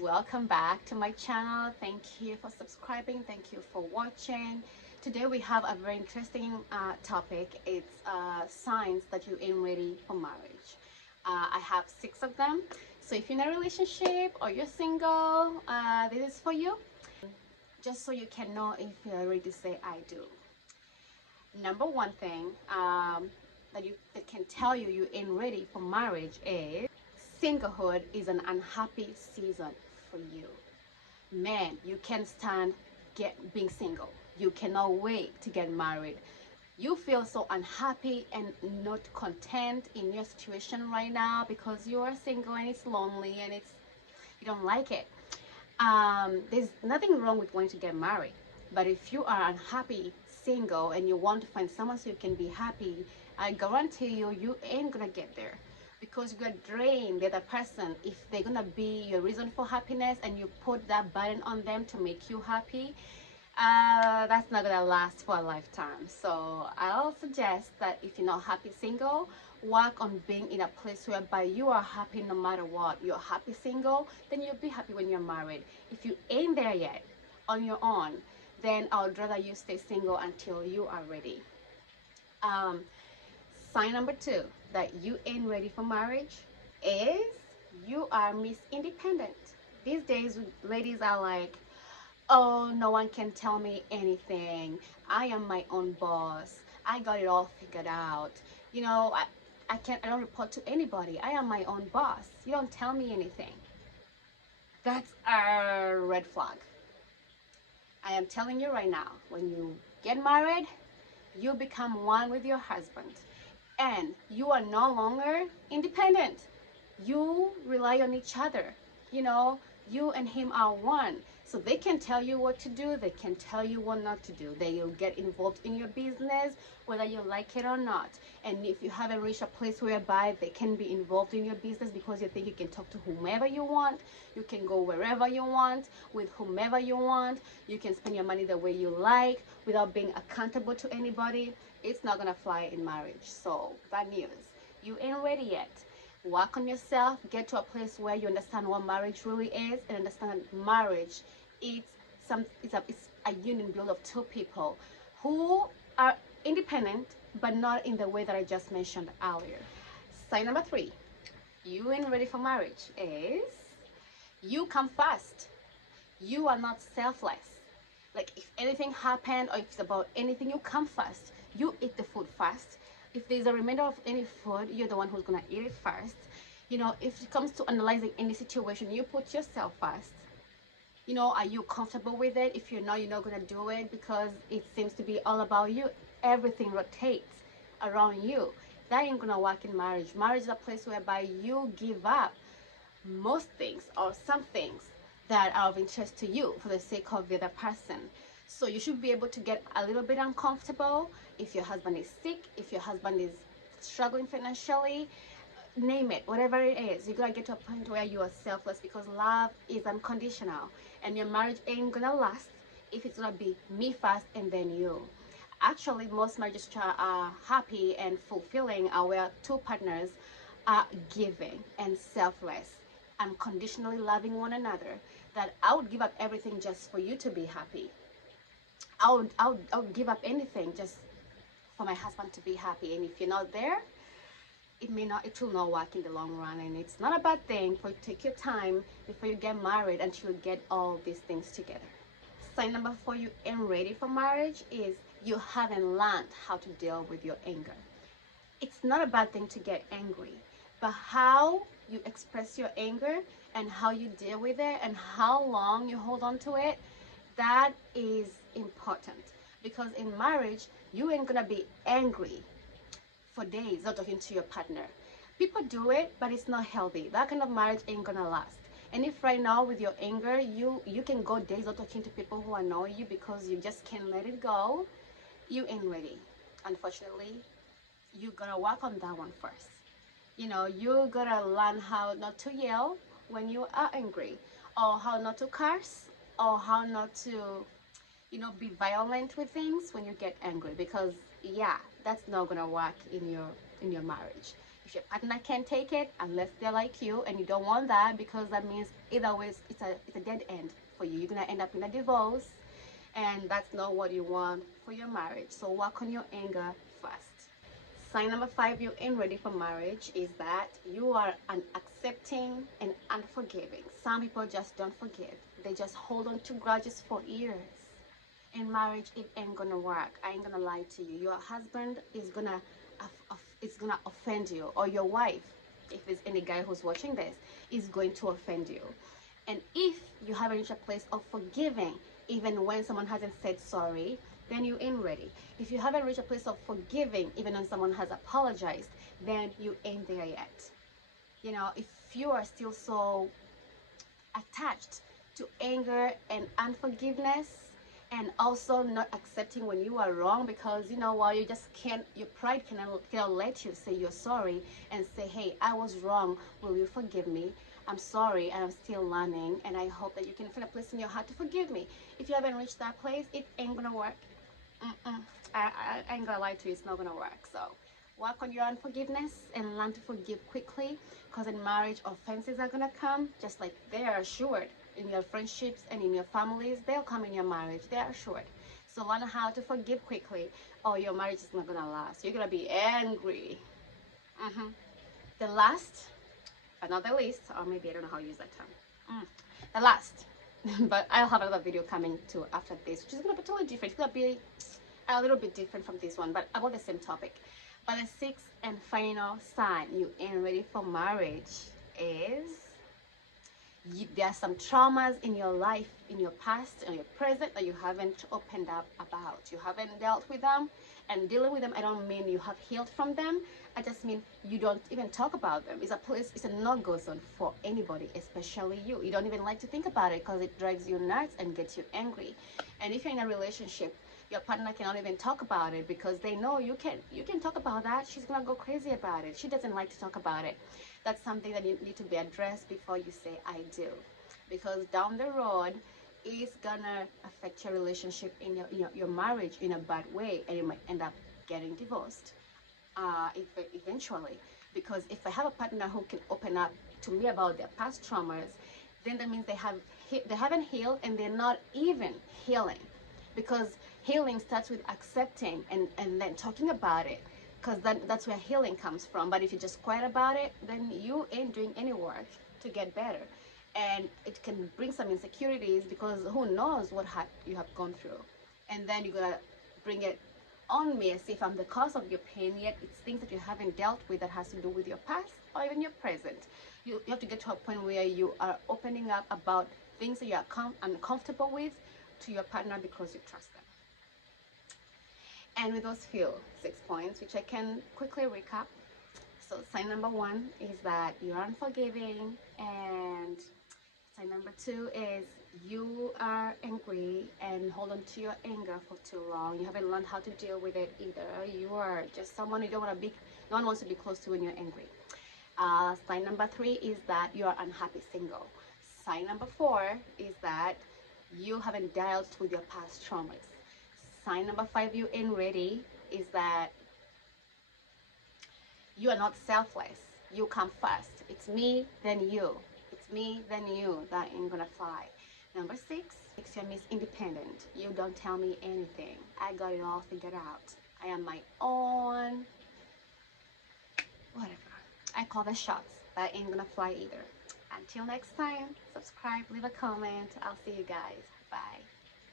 Welcome back to my channel. Thank you for subscribing. Thank you for watching. Today we have a very interesting topic. It's signs that you ain't ready for marriage. I have 6 of them. So if you're in a relationship or you're single, this is for you. Just so you can know if you're ready to say I do. Number one thing that can tell you ain't ready for marriage is singlehood is an unhappy season for you. Man, you can't stand being single. You cannot wait to get married. You feel so unhappy and not content in your situation right now because you are single and it's lonely and you don't like it. There's nothing wrong with wanting to get married, but if you are unhappy single and you want to find someone so you can be happy, I guarantee you ain't gonna get there because you're gonna drain the other person if they're gonna be your reason for happiness and you put that burden on them to make you happy. That's not gonna last for a lifetime. So I'll suggest that if you're not happy single, work on being in a place whereby you are happy no matter what. You're happy single, then you'll be happy when you're married. If you ain't there yet on your own, then I would rather you stay single until you are ready. Sign number 2 that you ain't ready for marriage is you are Miss Independent. These days ladies are like, oh, no one can tell me anything. I am my own boss. I got it all figured out. You know, I don't report to anybody. I am my own boss. You don't tell me anything. That's a red flag. I am telling you right now, when you get married, you become one with your husband and you are no longer independent. You rely on each other. You know, you and him are one. So they can tell you what to do, they can tell you what not to do. They will get involved in your business whether you like it or not. And if you haven't reached a place whereby they can be involved in your business because you think you can talk to whomever you want, you can go wherever you want, with whomever you want, you can spend your money the way you like without being accountable to anybody, it's not gonna fly in marriage. So bad news, you ain't ready yet. Work on yourself, get to a place where you understand what marriage really is and understand that marriage it's a union built of two people who are independent but not in the way that I just mentioned earlier. Sign number 3, you ain't ready for marriage is you come first. You are not selfless. Like if anything happened or if it's about anything, you come first. You eat the food first. If there's a remainder of any food, you're the one who's gonna eat it first. You know, if it comes to analyzing any situation, you put yourself first. You know, are you comfortable with it? If you're not, you're not gonna do it because it seems to be all about you. Everything rotates around you. That ain't gonna work in marriage. Marriage is a place whereby you give up most things or some things that are of interest to you for the sake of the other person. So you should be able to get a little bit uncomfortable if your husband is sick, if your husband is struggling financially, name it, whatever it is. You gotta get to a point where you are selfless because love is unconditional and your marriage ain't gonna last if it's gonna be me first and then you. Actually, most marriages are happy and fulfilling are where two partners are giving and selfless, unconditionally loving one another. That I would give up everything just for you to be happy. I would give up anything just for my husband to be happy. And if you're not there, it will not work in the long run. And it's not a bad thing for you to take your time before you get married until you get all these things together. Sign number 4, you ain't ready for marriage is you haven't learned how to deal with your anger. It's not a bad thing to get angry, but how you express your anger and how you deal with it and how long you hold on to it, that is important. Because in marriage, you ain't gonna be angry for days not talking to your partner. People do it, but it's not healthy. That kind of marriage ain't gonna last. And if right now with your anger, you can go days not talking to people who annoy you because you just can't let it go, you ain't ready. Unfortunately, you gotta work on that one first. You know, you gotta learn how not to yell when you are angry, or how not to curse, or how not to, be violent with things when you get angry, because yeah, that's not gonna work in your marriage. If your partner can't take it, unless they're like you and you don't want that, because that means either way it's a dead end for you. You're gonna end up in a divorce, and that's not what you want for your marriage. So work on your anger first. Sign number 5, you ain't ready for marriage, is that you are unaccepting and unforgiving. Some people just don't forgive. They just hold on to grudges for years. In marriage, it ain't gonna work. I ain't gonna lie to you. Your husband is gonna offend you, or your wife, if there's any guy who's watching this, is going to offend you. And if you haven't reached a place of forgiving, even when someone hasn't said sorry, then you ain't ready. If you haven't reached a place of forgiving, even when someone has apologized, then you ain't there yet. You know, if you are still so attached to anger and unforgiveness, and also not accepting when you are wrong, because you know what, you just can't, your pride cannot let you say you're sorry and say, hey, I was wrong, will you forgive me? I'm sorry, and I'm still learning, and I hope that you can find a place in your heart to forgive me. If you haven't reached that place, it ain't gonna work. I ain't gonna lie to you, it's not gonna work. So work on your unforgiveness and learn to forgive quickly, because in marriage, offenses are gonna come, just like they are assured in your friendships and in your families. They'll come in your marriage, they are assured. So learn how to forgive quickly, or your marriage is not gonna last. You're gonna be angry. The last, but not the least, or maybe I don't know how to use that term. The last, but I'll have another video coming to after this, which is gonna be totally different. It's gonna be a little bit different from this one, but about the same topic. But the sixth and final sign you ain't ready for marriage is there are some traumas in your life, in your past and your present, that you haven't opened up about. You haven't dealt with them. And dealing with them, I don't mean you have healed from them. I just mean you don't even talk about them. It's a no-go zone for anybody, especially you. You don't even like to think about it because it drives you nuts and gets you angry. And if you're in a relationship, your partner cannot even talk about it because they know you can talk about that. She's gonna go crazy about it. She doesn't like to talk about it. That's something that you need to be addressed before you say I do, because down the road it's gonna affect your relationship in your marriage in a bad way, and you might end up getting divorced eventually. Because if I have a partner who can open up to me about their past traumas, then that means they haven't healed, and they're not even healing, because healing starts with accepting and then talking about it, because that's where healing comes from. But if you just quiet about it, then you ain't doing any work to get better, and it can bring some insecurities, because who knows what you have gone through, and then you're gonna bring it on me as if I'm the cause of your pain, yet it's things that you haven't dealt with that has to do with your past or even your present. You have to get to a point where you are opening up about things that you are uncomfortable with to your partner because you trust them. And with those few 6 points, which I can quickly recap. So sign number 1 is that you're unforgiving, and sign number 2 is you are angry and hold on to your anger for too long. You haven't learned how to deal with it either. You are just someone you don't want to be, no one wants to be close to when you're angry. Sign number 3 is that you are unhappy single. Sign number 4 is that you haven't dealt with your past traumas. Sign number 5, you ain't ready, is that you are not selfless. You come first. It's me, then you. It's me, then you. That ain't gonna fly. Number 6, you're Miss Independent. You don't tell me anything. I got it all figured out. I am my own, whatever. I call the shots. That ain't gonna fly either. Until next time, subscribe, leave a comment. I'll see you guys. Bye.